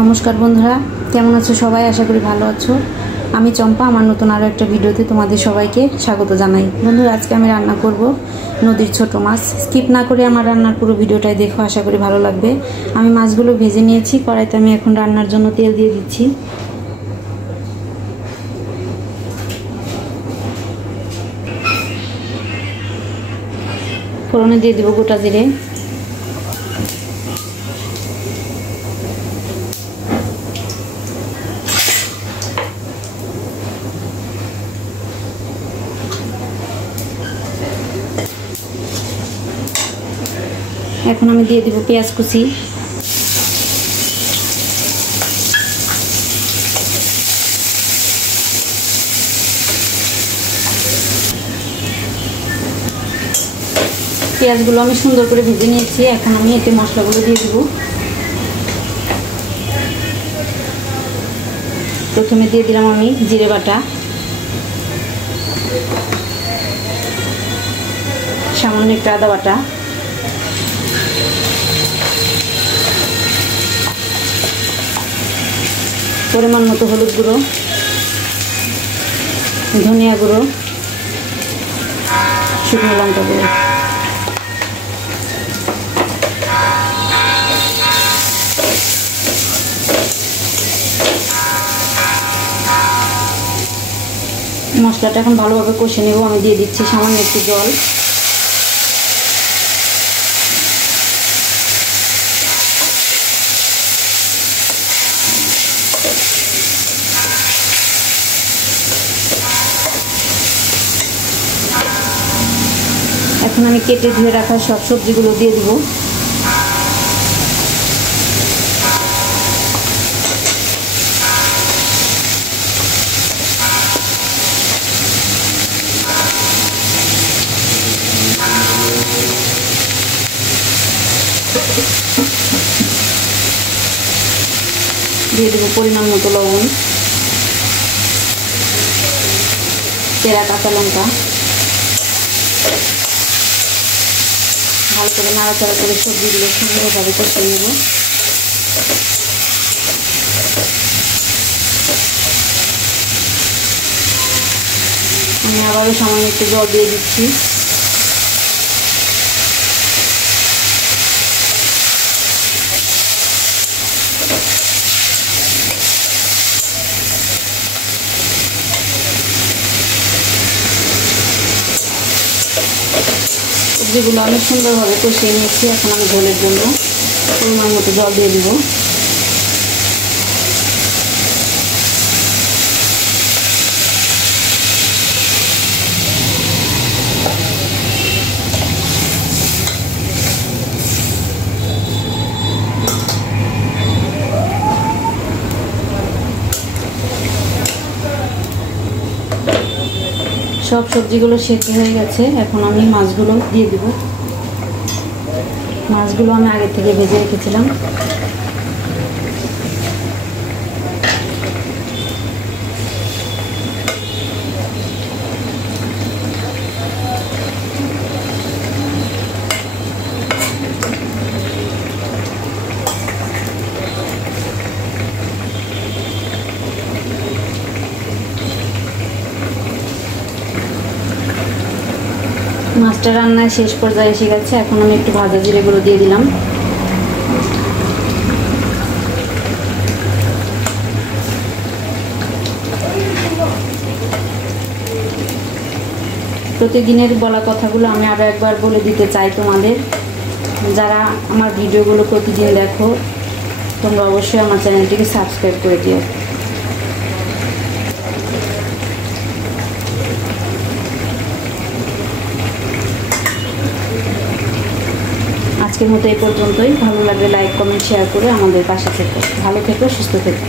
নমস্কার বন্ধুরা, কেমন আছো সবাই? আশা করি ভালো আছো। আমি চম্পা, আমার নতুন আরও একটা ভিডিওতে তোমাদের সবাইকে স্বাগত জানাই। বন্ধুরা, আজকে আমি রান্না করব নদীর ছোট মাছ। স্কিপ না করে আমার রান্নার পুরো ভিডিওটাই দেখো, আশা করি ভালো লাগবে। আমি মাছগুলো ভেজে নিয়েছি, কড়াইতে আমি এখন রান্নার জন্য তেল দিয়ে দিচ্ছি। ফোড়নে দিয়ে দেবো গোটা জিরে, এখন আমি দিয়ে দেব পেঁয়াজ কুচি, পেঁয়াজগুলো আমি সুন্দর করে ভেজে নিয়েছি। এখন আমি এতে মশলাগুলো দিয়ে দেব। প্রথমে দিয়ে দিলাম আমি জিরে বাটা, সামান্য একটু আদা বাটা, পরিমাণ মতো হলুদ গুঁড়ো, ধনিয়া গুঁড়ো, শুকনো লঙ্কা গুঁড়ো। মশলাটা এখন ভালোভাবে কষে নেব। আমি দিয়ে দিচ্ছি সামান্য একটু জল। এখন আমি কেটে ধুয়ে রাখা সব সবজিগুলো দিয়ে দিব। দিয়ে দেবো পরিমাণ মতো লবণ, চেরা কাঁচা লঙ্কা। ভালো করে নাড়াচাড়া করে সবজিগুলো সুন্দরভাবে কষিয়ে নেব। আমি আবারও সামান্য একটু জল দিয়ে দিচ্ছি। সবজিগুলো আমি সুন্দরভাবে কষিয়ে নিয়েছি। এখন আমি ঝোলের জন্য পরিমাণ মতো জল দিয়ে দিব। সব সবজিগুলো সেদ্ধ হয়ে গেছে। এখন আমি মাছগুলো দিয়ে দিব। মাছগুলো আমি আগে থেকে ভেজে রেখেছিলাম। মাছটা রান্নায় শেষ পর্যায়ে এসে গেছে। এখন আমি একটু ভাজা জিরেগুলো দিয়ে দিলাম। প্রতিদিনের বলা কথাগুলো আমি আরও একবার বলে দিতে চাই তোমাদের। যারা আমার ভিডিওগুলো প্রতিদিন দেখো, তোমরা অবশ্যই আমার চ্যানেলটিকে সাবস্ক্রাইব করে দিও। আজকের মতো এই পর্যন্তই। ভালো লাগলে লাইক, কমেন্ট, শেয়ার করে আমাদের পাশে থেকো। ভালো থেকো, সুস্থ থেকো।